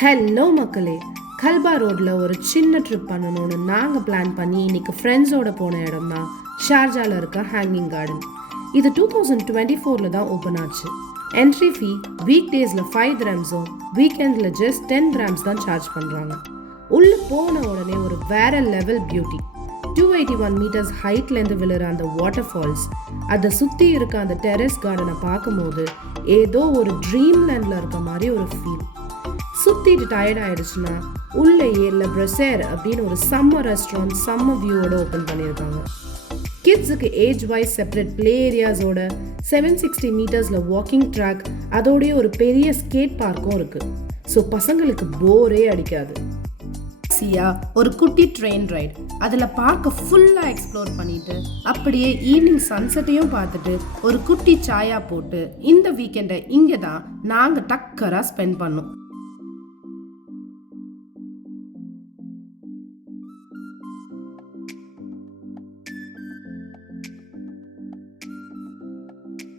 Hello மக்களே, கல்பா ரோடில் ஒரு சின்ன ட்ரிப் பண்ணணும்னு நாங்கள் பிளான் பண்ணி இன்னைக்கு ஃப்ரெண்ட்ஸோட போன இடம் தான் ஷார்ஜாவில் இருக்க ஹேங்கிங் கார்டன். இது 2024 தான் ஓப்பன் ஆச்சு. என்ட்ரி ஃபீ வீக் டேஸில் 5 dirhamஸும் வீக்கெண்டில் ஜஸ்ட் 10 dirhams தான் சார்ஜ் பண்ணுறாங்க. உள்ளே போன உடனே ஒரு வேற லெவல் பியூட்டி. 281 meters ஹைட்லேருந்து விழுற அந்த வாட்டர் ஃபால்ஸ், அதை சுற்றி இருக்க அந்த டெரஸ் கார்டனை பார்க்கும்போது ஏதோ ஒரு ட்ரீம் லேண்டில் இருக்க மாதிரி ஒரு ஃபீல். சுற்றிட்டு டயர்ட் ஆயிடுச்சுன்னா உள்ளேயே பிரசேர் அப்படின்னு ஒரு சம்மர் ரெஸ்டாரண்ட் செம்ம வியூவோட ஓப்பன் பண்ணியிருக்காங்க. கிட்ஸுக்கு ஏஜ் வைஸ் செப்பரேட் பிளே ஏரியாஸோட 760 மீட்டர்ஸில் வாக்கிங் ட்ராக், அதோடய ஒரு பெரிய ஸ்கேட் பார்க்கும் இருக்குது. ஸோ பசங்களுக்கு போரே அடிக்காது. ஒரு குட்டி ட்ரெயின் ரைட், அதில் பார்க்க ஃபுல்லாக எக்ஸ்ப்ளோர் பண்ணிட்டு அப்படியே ஈவினிங் சன்செட்டையும் பார்த்துட்டு ஒரு குட்டி சாயா போட்டு இந்த வீக்கெண்டை இங்கே தான் நாங்கள் டக்கராக ஸ்பெண்ட் பண்ணோம்.